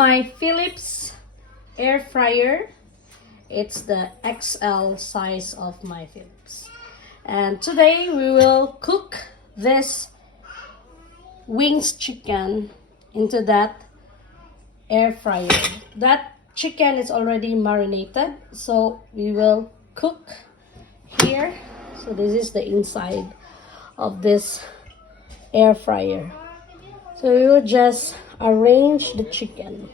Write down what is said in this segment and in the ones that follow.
my Philips air fryer. It's the XL size of my Philips. And today we will cook this wings chicken into that air fryer. That chicken is already marinated, so we will cook here. So this is the inside of this air fryer. So we will just arrange the chicken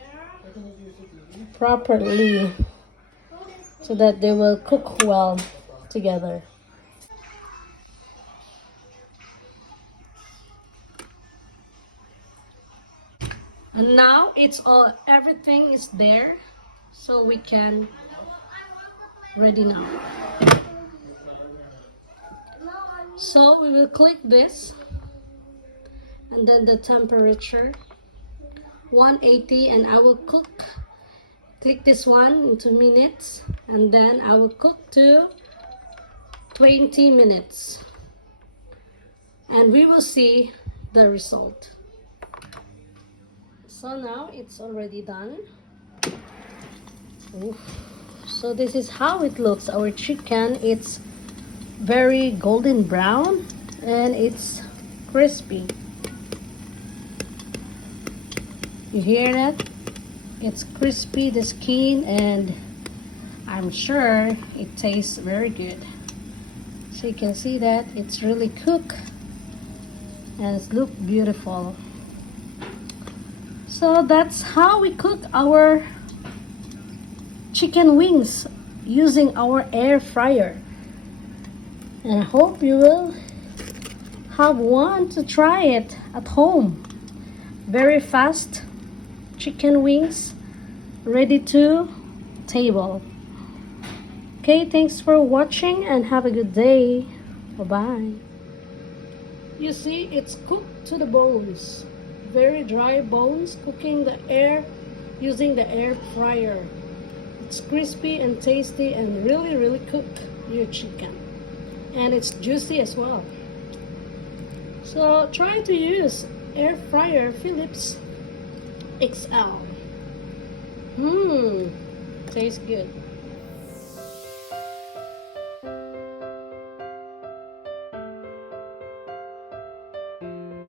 properly so that they will cook well together. And now everything is there, so we can ready now. So we will click this, and then the temperature 180, and I will click this one into minutes, and then I will cook to 20 minutes, and we will see the result. So now it's already done. Oof. So this is how it looks. Our chicken, it's very golden brown and it's crispy. You hear that? It's crispy, the skin, and I'm sure it tastes very good. So you can see that it's really cooked and it looks beautiful. So that's how we cook our chicken wings using our air fryer. And I hope you will have one to try it at home. Very fast chicken wings ready to table. Okay, thanks for watching and have a good day. Bye-bye. You see, it's cooked to the bones. Very dry bones, cooking using the air fryer. It's crispy and tasty and really cooked your chicken, and it's juicy as well. So try to use air fryer Philips XL. Tastes good.